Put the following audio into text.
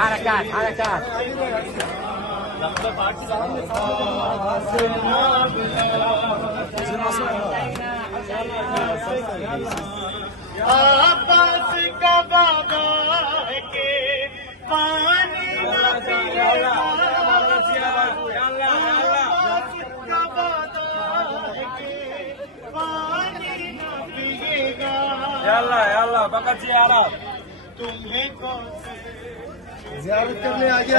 حركات आपास का बाबा के पानी न पिएगा, आपास का बाबा के पानी न पिएगा। यल्ला बकत से यार तुम्हें कौन ज़ियारत करने आगे